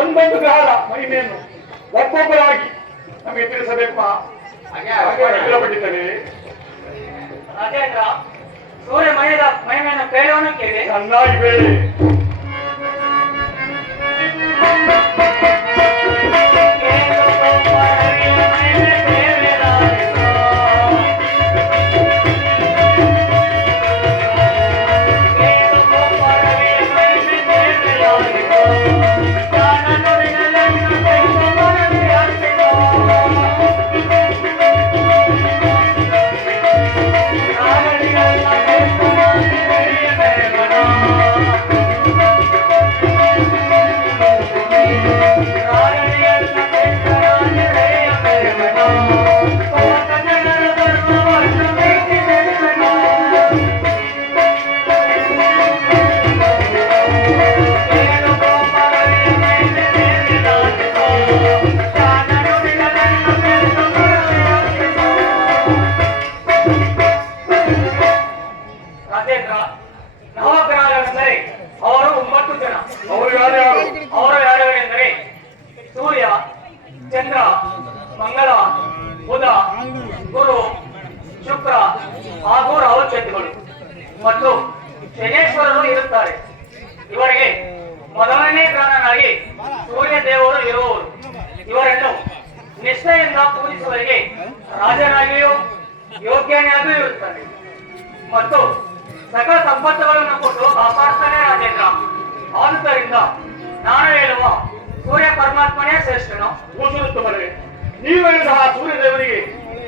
ಒಂದೊಂದು ಗ್ರಹದ ಮಹಿಮೆಯನ್ನು ಒಬ್ಬೊಬ್ಬರಾಗಿ ನಮಗೆ ತಿಳಿಸಬೇಕು. ಪಂಡಿತನೇ, ರಾಜೇಂದ್ರ, ಸೂರ್ಯ ಮಹಿಮೆಯನ್ನು ಕೇಳೋಣ ಕೇಳಿ. ಚೆನ್ನಾಗಿ ಬೇಡಿ. ನವಗ್ರಹಗಳೆಂದರೆ ಅವರು 9 ಜನ. ಅವರು ಯಾರ್ಯಾರೆಂದರೆ ಸೂರ್ಯ, ಚಂದ್ರ, ಮಂಗಳ, ಬುಧ, ಗುರು, ಶುಕ್ರ ಹಾಗೂ ರಾಹುಚಂದ್ರಗಳು ಮತ್ತು ಶನೇಶ್ವರರು ಇರುತ್ತಾರೆ. ಇವರಿಗೆ ಮೊದಲನೇ ಗ್ರಹನಾಗಿ ಸೂರ್ಯ ದೇವರು ಇರುವವರು. ಇವರನ್ನು ನಿಷ್ಠೆಯಿಂದ ಪೂಜಿಸುವವರಿಗೆ ರಾಜನಾಗಿಯೂ ಯೋಗ್ಯನಾಗಿಯೂ ಇರುತ್ತಾನೆ ಮತ್ತು ಸಕಲ ಸಂಪತ್ತುಗಳನ್ನು ಕೊಟ್ಟು ಕಾಪಾಡ್ತಾನೆ ರಾಜೇಂದ್ರ. ಆದುದರಿಂದ ನಾನು ಹೇಳುವ ಸೂರ್ಯ ಪರಮಾತ್ಮನೇ ಶ್ರೇಷ್ಠನು. ಕೂಸುತ್ತವರೇ, ನೀವು ಹೇಳಿದ ಸೂರ್ಯ ದೇವರಿಗೆ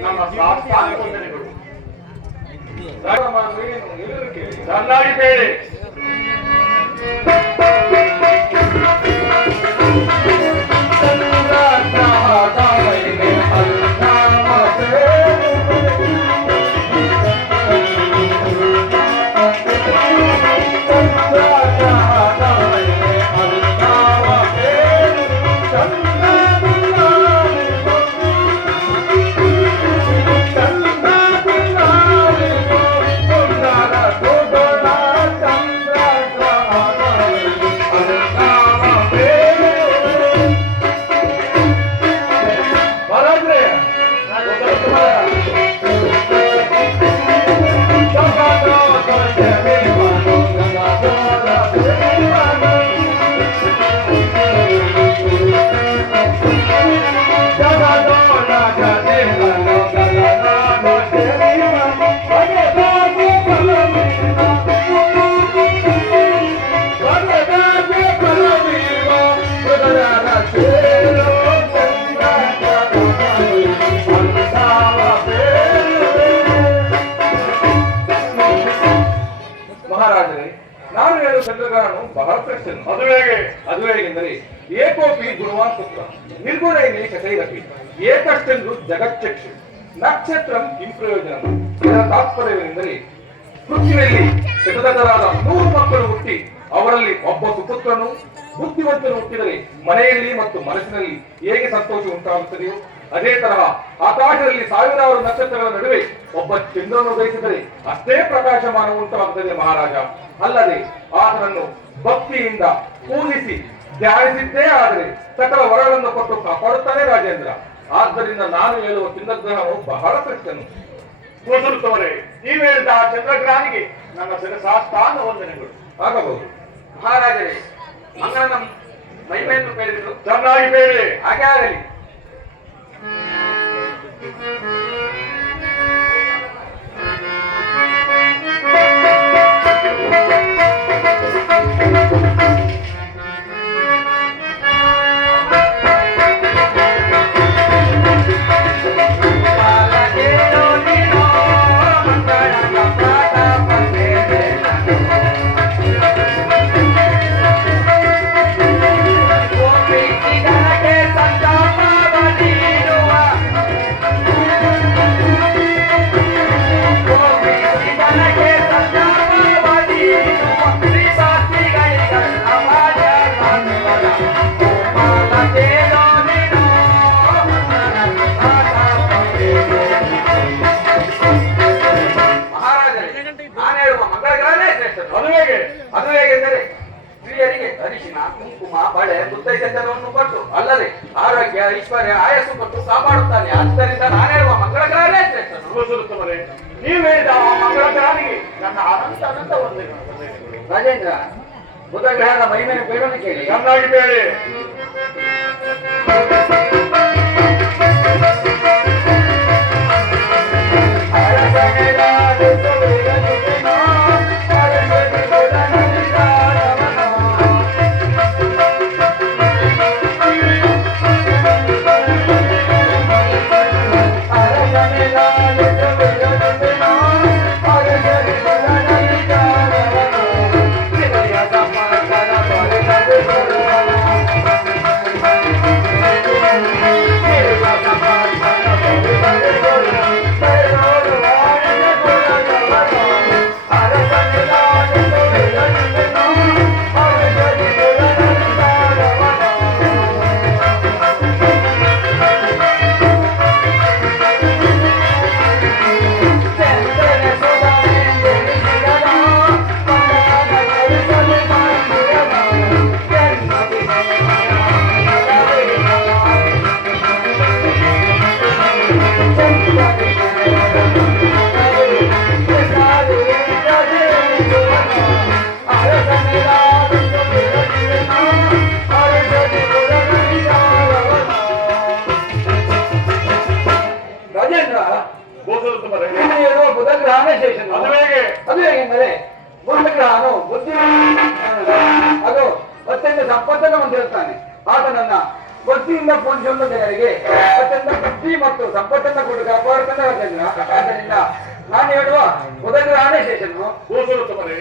ನಮ್ಮ ಸಾಷ್ಟಾಂಗ ವಂದನೆಗಳು. ಚೆನ್ನಾಗಿ ಬೇಡಿ. ಮಹಾರಾಜರೇ, ನಾನು ಹೇಳುವ ಚಂದ್ರಗ್ರಹಣ ಬಹಳ ಪ್ರಶ್ನೆ. ಅದು ಹೇಗೆಂದರೆ ಏಕೋಪಿ ಗುಣವಾನ್ ಪುತ್ರ ನಿರ್ಗುಣೈನೇ ಶತೈರಪಿ ಏಕಷ್ಟೆಂದು ಜಗಚ್ಚಕ್ಷು ನಕ್ಷತ್ರಂ ಕಿಂ ಪ್ರಯೋಜನ. ಇದರ ತಾತ್ಪರ್ಯವೆಂದರೆ ಪೃಥ್ವಿಯಲ್ಲಿ ಶತದರಾದ 100 ಮಕ್ಕಳು ಹುಟ್ಟಿ ಅವರಲ್ಲಿ ಒಬ್ಬ ಸುಪುತ್ರನು ಬುದ್ಧಿವಂತನು ಹುಟ್ಟಿದರೆ ಮನೆಯಲ್ಲಿ ಮತ್ತು ಮನಸ್ಸಿನಲ್ಲಿ ಹೇಗೆ ಸಂತೋಷ ಉಂಟಾಗುತ್ತದೆಯೋ ಅದೇ ತರಹ ಆಕಾಶದಲ್ಲಿ ಸಾವಿರಾರು ನಕ್ಷತ್ರಗಳ ನಡುವೆ ಒಬ್ಬ ಚಂದ್ರನು ಉದಯಿಸಿದರೆ ಅಷ್ಟೇ ಪ್ರಕಾಶಮಾನ ಉಂಟಾಗುತ್ತದೆ ಮಹಾರಾಜ. ಅಲ್ಲದೆ ಆತನನ್ನು ಭಕ್ತಿಯಿಂದ ಪೂಜಿಸಿ ಧ್ಯಾನಿಸಿದ್ದೇ ಆದರೆ ಸಕಲ ವರಗಳನ್ನು ಕೊಟ್ಟು ಕಾಪಾಡುತ್ತಾನೆ ರಾಜೇಂದ್ರ. ಆದ್ದರಿಂದ ನಾನು ಹೇಳುವ ಚಂದ್ರಗ್ರಹಣವು ಬಹಳ ಪ್ರಶ್ನೆ. ಕೂಸುತ್ತವರೇ, ನೀವು ಹೇಳಿದ ಚಂದ್ರಗ್ರಹನಿಗೆ ನನ್ನ ಶಿರಸಾಷ್ಟಾಂಗ ವಂದನೆಗಳು. ಆಗಬಹುದು ಮಹಾರಾಜರೇ, ಮಂಗಳನ ಮಹಿಮೆಯನ್ನು ಕೇಳಿದ್ರು. ಚೆನ್ನಾಗಿ ಬೇಡಿ. ಹಾಗೆ ಆಗಲಿ. Santa ಕುಂಕುಮ ಬಳೆ ಮುತ್ತೈದೆತನವನ್ನು ಕೊಟ್ಟು ಅಲ್ಲದೆ ಆರೋಗ್ಯ ಐಶ್ವರ್ಯ ಆಯಸ್ಸು ಕೊಟ್ಟು ಕಾಪಾಡುತ್ತಾನೆ. ಆದ್ದರಿಂದ ನಾನು ಹೇಳುವ ಮಂಗಳಕಾರನೇ ಶ್ರೇಷ್ಠನು. ಗೋಸುರುತ್ತಮರೆ, ನೀವು ಹೇಳಿದ ಆ ಮಂಗಳಕಾರಿಗೆ ನನ್ನ ಅನಂತ ಅನಂತ ವಂದನೆಗಳು. ರಾಜೇಂದ್ರ, ಬುಧಗ್ರಹದ ಮಹಿಮೆಯ ಬೇಡನ್ನು ಕೇಳಿ. ಚೆನ್ನಾಗಿ ಬೇರೆ ಗೋಸುರುತ್ತಮರೆ, ನೀನು ಹೇಳುವ ಬುಧಗ್ರಹನೇ ಶ್ರೇಷ್ಠನು. ಅದು ಹೇಗೆ? ಅದು ಹೇಗೆಂದರೆ ಬುಧಗ್ರಹನು ಬುದ್ಧಿ ಅದು ಅತ್ಯಂತ ಸಂಪತ್ತನ್ನು ಹೊಂದಿರುತ್ತಾನೆ. ಆತನನ್ನ ಭಕ್ತಿಯಿಂದ ಪೂಜಿಸುವ ಜನರಿಗೆ ಅತ್ಯಂತ ಬುದ್ಧಿ ಮತ್ತು ಸಂಪತ್ತನ್ನು ಕೊಟ್ಟು ಕಾಪಾಡುತ್ತಾನೆ ರಾಜೇಂದ್ರ. ಆದ್ದರಿಂದ ನಾನು ಹೇಳುವ ಬುಧಗ್ರಹನೇ ಶ್ರೇಷ್ಠನು. ಗೋಸುರುತ್ತಮರೆ,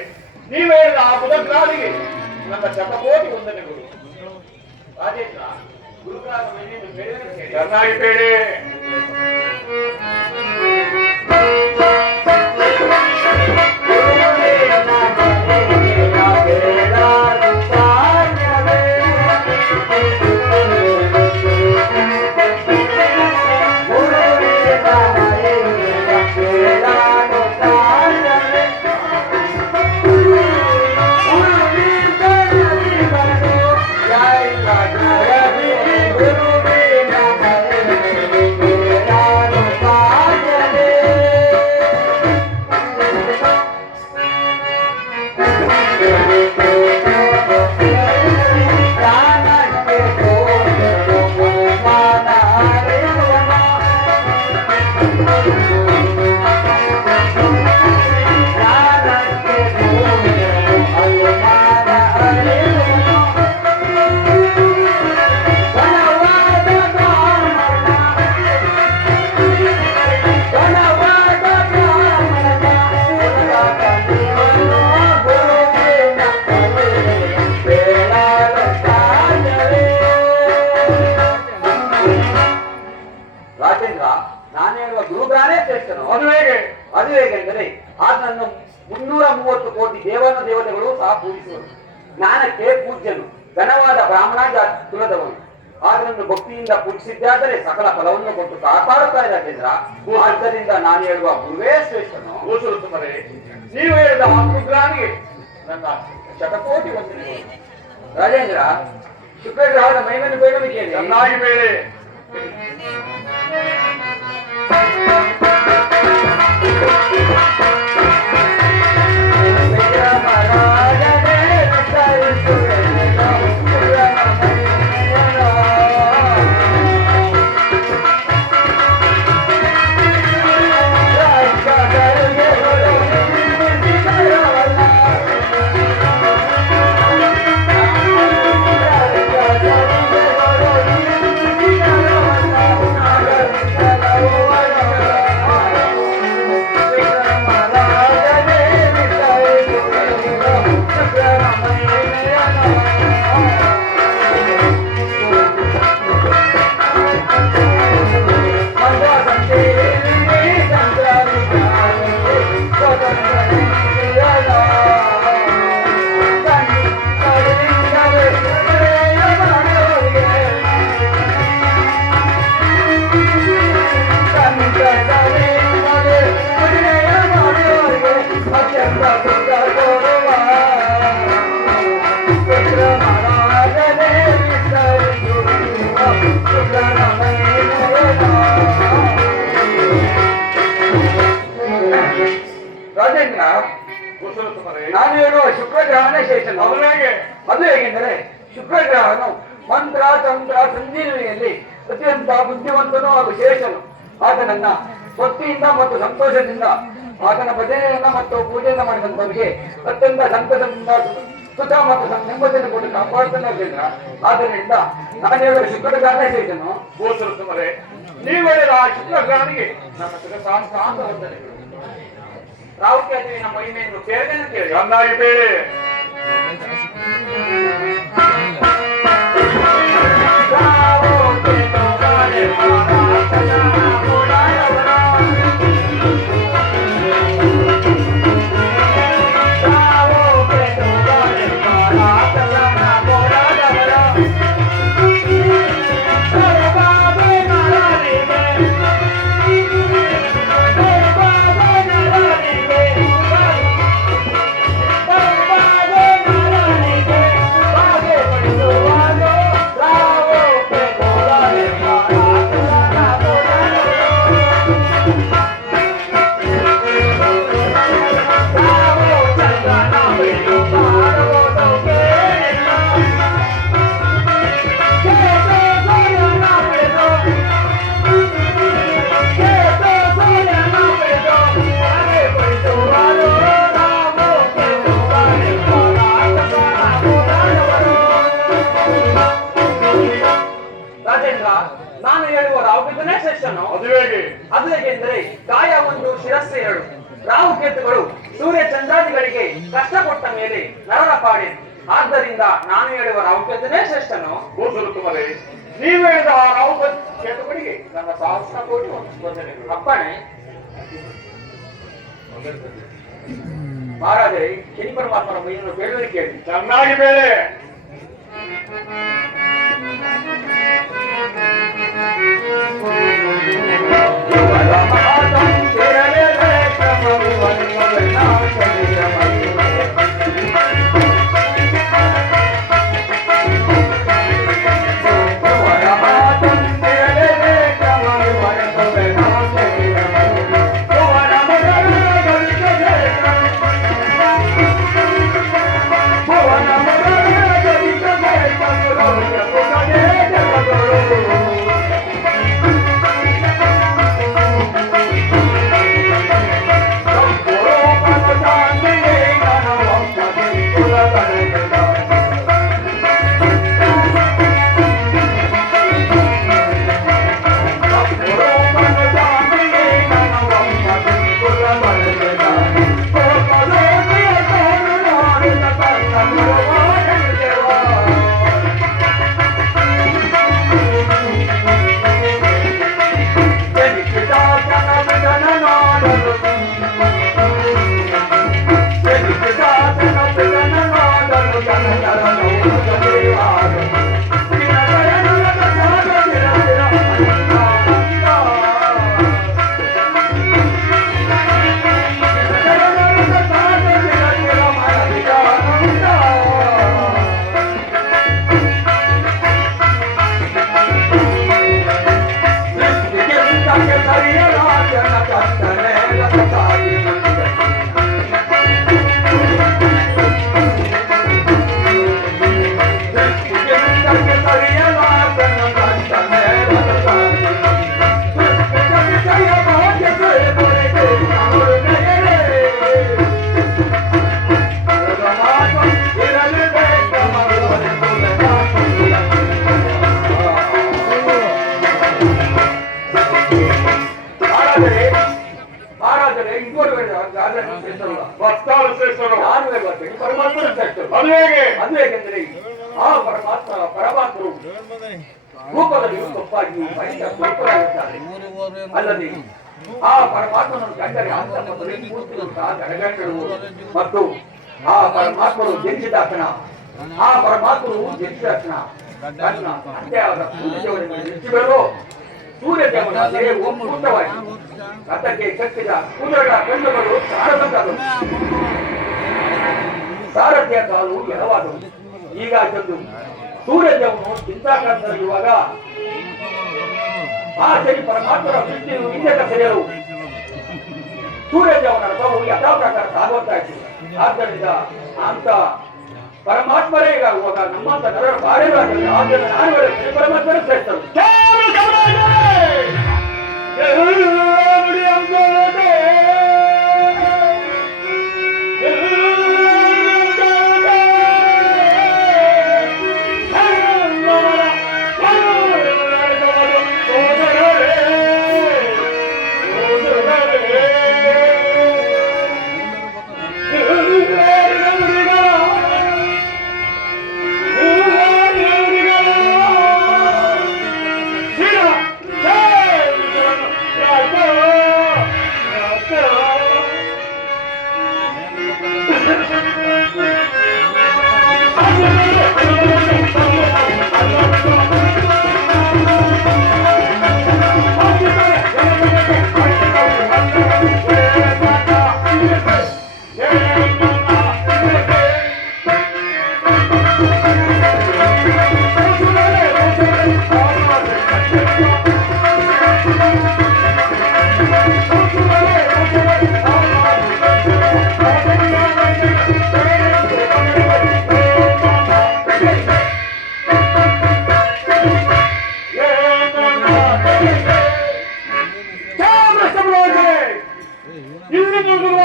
ನೀವು ಹೇಳಿದ ಆ ಬುಧಗ್ರಹನಿಗೆ ನನ್ನ ಶತಕೋಟಿ ವಂದನೆಗಳು. ರಾಜೇಂದ್ರ, ಗುರುಗ್ರಹದ ಮಹಿಮೆಯನ್ನು ಬೇಡನ್ನು ಕೇಳಿ. ಚೆನ್ನಾಗಿ ಬೇಡಿ. ರಾಜೇಂದ್ರ, ನಾನು ಹೇಳುವ ಗುರುಗ್ರಹನೇ ಶ್ರೇಷ್ಠನು. ಅದು ಹೇಗೆ? ಅದು ಹೇಗೆಂದರೆ ಆತನನ್ನು 330 ಕೋಟಿ ದೇವನ ದೇವತೆಗಳು ಸಹ ಪೂಜಿಸುವರು. ಜ್ಞಾನಕ್ಕೆ ಪೂಜ್ಯನು, ಘನವಾದ ಬ್ರಾಹ್ಮಣ ಜಾತಿ ಕುಲದವನು. ಆತನನ್ನು ಭಕ್ತಿಯಿಂದ ಪೂಜಿಸಿದ್ದಾದರೆ ಸಕಲ ಫಲವನ್ನು ಕೊಟ್ಟು ಕಾಪಾಡುತ್ತಾರೆ ರಾಜೇಂದ್ರ. ಆದ್ದರಿಂದ ನಾನು ಹೇಳುವ ಗುರುವೇ ಶ್ರೇಷ್ಠನು. ಗೋಸುರುತ್ತಮರೆ, ನೀವು ಹೇಳಿದ ಆ ಗುರುಗ್ರಹನಿಗೆ ನನ್ನ ಶತಕೋಟಿ ವಂದನೆಗಳು. ರಾಜೇಂದ್ರ, ಶುಕ್ರಗ್ರಹದ ಮಹಿಮೆಯನ್ನು ಬೇಡಲು ಕೇಳಿ. ಚೆನ್ನಾಗಿ ಬೇರೆ ಹೇಗೆಂದರೆ ಶುಕ್ರಗ್ರಹನು ಮಂತ್ರ ತಂತ್ರ ಸಂಜೀವನಿಯಲ್ಲಿ ಅತ್ಯಂತ ಬುದ್ಧಿವಂತನು ಹಾಗೂ ವಿಶೇಷನು. ಆತನನ್ನ ಭಕ್ತಿಯಿಂದ ಮತ್ತು ಸಂತೋಷದಿಂದ ಆತನ ಭಜನೆಯನ್ನ ಮತ್ತು ಪೂಜೆಯನ್ನ ಮಾಡಿದಂತವರಿಗೆ ಅತ್ಯಂತ ಸಂತಸದಿಂದ ಸುಖ ಮತ್ತು ನೆಮ್ಮದಿಯನ್ನು ಕೊಟ್ಟು ಕಾಪಾಡ್ತಾನೆ ಇರಲಿಲ್ಲ. ಆದ್ದರಿಂದ ನಾನು ಹೇಳಿದ ಶುಕ್ರಗ್ರಹನ ವಿಶೇಷನು. ಗೋಸುರುತ್ತಮರೆ, ನೀವು ಹೇಳಿದ ಆ ಶುಕ್ರಗ್ರಹನಿಗೆ ನನ್ನ ಶಿರಸಾಂತ ವಂದನೆಗಳು. ರಾಹುಕೇತುವಿನ ಮಹಿಮೆಯನ್ನು ಕೇಳಿದೆನು ಕೇಳಿ ಚೆನ್ನಾಗಿ ಬೇಳೆ ನಾನು ಹೇಳುವ ರಾಹುಕೇತುನೇ ಶ್ರೇಷ್ಠನು. ಅದು ಹೇಗೆಂದರೆ ಕಾಯ ಒಂದು ಶಿರಸ್ಸು ಎರಡು. ರಾಹುಕೇತುಗಳು ಸೂರ್ಯ ಚಂದ್ರಾದಿಗಳಿಗೆ ಕಷ್ಟ ಕೊಟ್ಟ ಮೇಲೆ ನರರ ಪಾಡೆ. ಆದ್ದರಿಂದ ನಾನು ಹೇಳುವ ರಾಹುಕೇತುನೇ ಶ್ರೇಷ್ಠನು. ಗೋಸುರುತ್ತಮರೆ, ನೀವು ಹೇಳಿದ ಆ ರಾಹುಕೇತುಗಳಿಗೆ ನನ್ನ ಸಹಸ್ರ ಕೋಟಿ ವಂದನೆಗಳು. ಅಪ್ಪಣೆ. ಮಹಾರಾಜರೇ, ಶನಿ ಪರಮಾತ್ಮನ ಮೈಯನ್ನು ಬೇಡುವೆ ಕೇಳಿ. ಚೆನ್ನಾಗಿ ಬೇಳೆ ಭಕ್ತಾಳು ಶ್ರೇಷ್ಠರು. ನಾನು ಹೇಳುತ್ತೇನೆ ಪರಮಾತ್ಮನ ಶ್ರೇಷ್ಠರು. ಅದು ಹೇಗೆ? ಅದು ಹೇಗೆಂದರೆ ಆ ಪರಮಾತ್ಮರು ರೂಪದಲ್ಲಿ ತಪ್ಪಾಗಿ ಸ್ವಲ್ಪರಾಗಿದ್ದಾರೆ. ಅಲ್ಲದೆ ಆ ಪರಮಾತ್ಮನನ್ನು ಕಂಡರೆ ಅಂತಃಪದಲ್ಲಿ ಮೂರ್ತಿಗಳು ಸಹ ಗಡಗಂಟರು. ಮತ್ತು ಆ ಪರಮಾತ್ಮರು ಜನಿಸಿದಾತನ ಆ ಪರಮಾತ್ಮರು ಜನಿಸಿದಾತನ ತನ್ನ ತಂದೆಯಾದ ಸೂರ್ಯದೇವನಿಗೆ ಹೆಚ್ಚಿಬರೋ ಸೂರ್ಯದೇವನ ದೇಹವು ಪೂರ್ಣವಾಗಿ ರಥಕ್ಕೆ ಕಟ್ಟಿದ ಕುದುರೆಗಳ ಕಣ್ಣುಗಳು ಸಾರದಂತಾದವು, ಸಾರಥಿಯ ಕಾಲು ಎಡವಾದವು. ಈಗ ತಂದು ಸೂರ್ಯದೇವನು ಚಿಂತಾಕ್ರಾಂತರಾಗಿರುವಾಗ ಆ ಶನಿ ಪರಮಾತ್ಮರ ಸೃಷ್ಟಿಯು ಹಿಂದೆ ಕಸೆಯಲು ಸೂರ್ಯದೇವನ ರಥವು ಯಥಾ ಪ್ರಕಾರ ಸಾಗುವಂತಾಯಿತು. ಆದ್ದರಿಂದ ಅಂತ ಪರಮಾತ್ಮರೇ ಆಗುವಾಗ ನಮ್ಮಂತ ನರರ ಬಾಳೆಗಾರರು ಆದ್ದರಿಂದ ನಾನು ಹೇಳುತ್ತೇನೆ ಪರಮಾತ್ಮರೇ ಶ್ರೇಷ್ಠರು.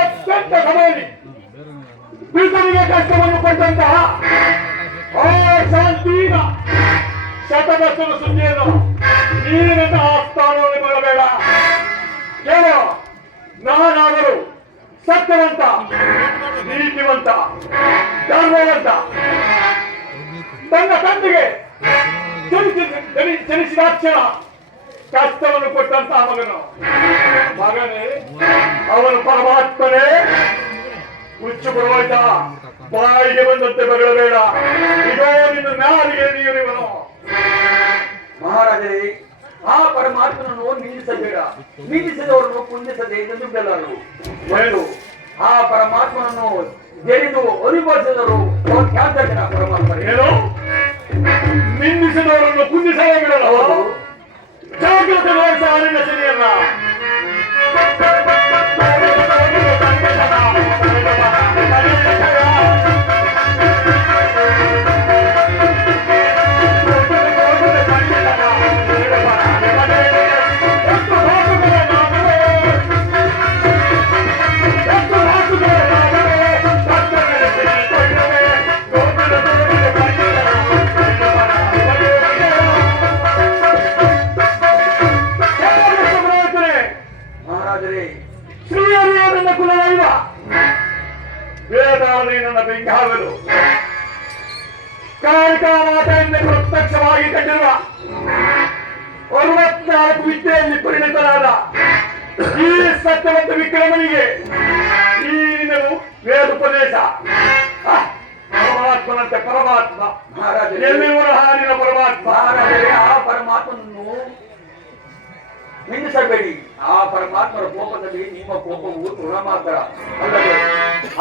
ಅತ್ಯಂತ ಸಭೆಯಲ್ಲಿ ಬೀಸನಿಗೆ ಕಷ್ಟವನ್ನು ಕೊಟ್ಟಂತಹ ಆ ಶಾಂತಿನ ಶತದರ್ಶನ ಸುದ್ದಿಯನ್ನು ನೀರಿನ ಸ್ಥಾನವನ್ನು ಮಾಡಬೇಡ. ಕೇಳು, ನಾನಾದರೂ ಸತ್ಯವಂತ, ನೀತಿವಂತ, ಧರ್ಮವಂತ, ತನ್ನ ತಂದೆಗೆ ಜನಿಸಿದಾಕ್ಷಣ ಕಷ್ಟವನ್ನು ಕೊಟ್ಟಂತಹ ಮಗನೇ ಅವನು ಪರಮಾತ್ಮನೇ. ಹುಚ್ಚು ಪುರೋಹಿತ, ಬಾಯಿಗೆ ಬಂದಂತೆ ಬರಬೇಡ. ಇದೋ ನಿನ್ನ ನಾಲಿಗೆ ನೀರಿವನು. ಮಹಾರಾಜರೇ, ಆ ಪರಮಾತ್ಮನನ್ನು ನಿಂದಿಸಬೇಡ, ನಿಂದಿಸಿದವರನ್ನು ಕುಂದಿಸದೆ ದುಡ್ಡಲಾರರು. ಒಂದು ಆ ಪರಮಾತ್ಮನನ್ನು ಜರಿದು ಅನುಭವಿಸಿದರು ಖ್ಯಾತ ಜನ ಪರಮಾತ್ಮರೇ. ಏನು ನಿಂದಿಸಿದವರನ್ನು ಕುಂದಿಸಲೇ ಬಿಡಲು ಜಾಗ್ರತೆ ವಹಿಸ ಅರಿನ ಶನಿಯನ್ನ. ಶ್ರೀಹರಿಯ ಕುಲದೈವ ವೇದಾವಳಿ ನನ್ನ ಬೆಂಗಾವಲು ಕಾಳಿಕಾ ಮಾತೆಯನ್ನು ಪ್ರತ್ಯಕ್ಷವಾಗಿ ಕಂಡಿರುವ 64 ವಿದ್ಯೆಯಲ್ಲಿ ಪರಿಣಿತರಾದ ಈ ಸತ್ಯವಂತ ವಿಕ್ರಮನಿಗೆ ಈ ನಿನ್ನದು ವೇದೋಪದೇಶ. ಪರಮಾತ್ಮನಂತೆ ಪರಮಾತ್ಮ ಮಹಾರಾಜರೇ, ಎಲ್ಲಿವರ ಹಾಲಿನ ಪರಮಾತ್ಮ. ಮಹಾರಾಜರೇ, ಆ ಪರಮಾತ್ಮನನ್ನು ನಿಂದಿಸಬೇಡಿ. ಆ ಪರಮಾತ್ಮರ ಕೋಪದಲ್ಲಿ ನಿಮ್ಮ ಕೋಪವು ತೃಣ ಮಾತ್ರ ಅಲ್ಲದೆ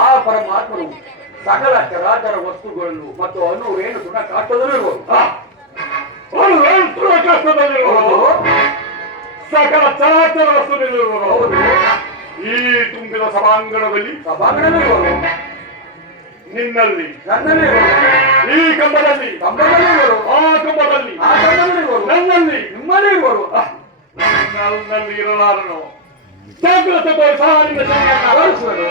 ಆ ಪರಮಾತ್ಮನು ಸಕಲ ಚರಾಚರ ವಸ್ತುಗಳನ್ನು ಮತ್ತು ಅಣುವೇನು ತೃಣ ಕಾಷ್ಟದಲ್ಲಿರುವುದು. ಕಷ್ಟದಲ್ಲಿರುವುದು ಸಕಲ ಚರಾಚರ ವಸ್ತುವಿರುವುದು. ಈ ತುಂಬಿದ ಸಭಾಂಗಣದಲ್ಲಿ ಸಭಾಂಗಣದಲ್ಲಿರುವುದು, ನಿನ್ನಲ್ಲಿ, ನನ್ನಲ್ಲಿ, ಈ ಕಂಬದಲ್ಲಿ, ಕಂಬದಲ್ಲಿರುವರು, ಆ ಕಂಬದಲ್ಲಿ, ಆ ಕಂಬದಲ್ಲಿರುವರು, ನನ್ನಲ್ಲಿ, ನಿಮ್ಮಲ್ಲಿ ಇರುವರು. ನನ್ನಲ್ಲಿ ಇರಲಾರನು. ಜಾಗ್ರತೆ ತೋರಿಸ ನಿನ್ನ ಶನಿಯನ್ನು ತೋರಿಸುವರು.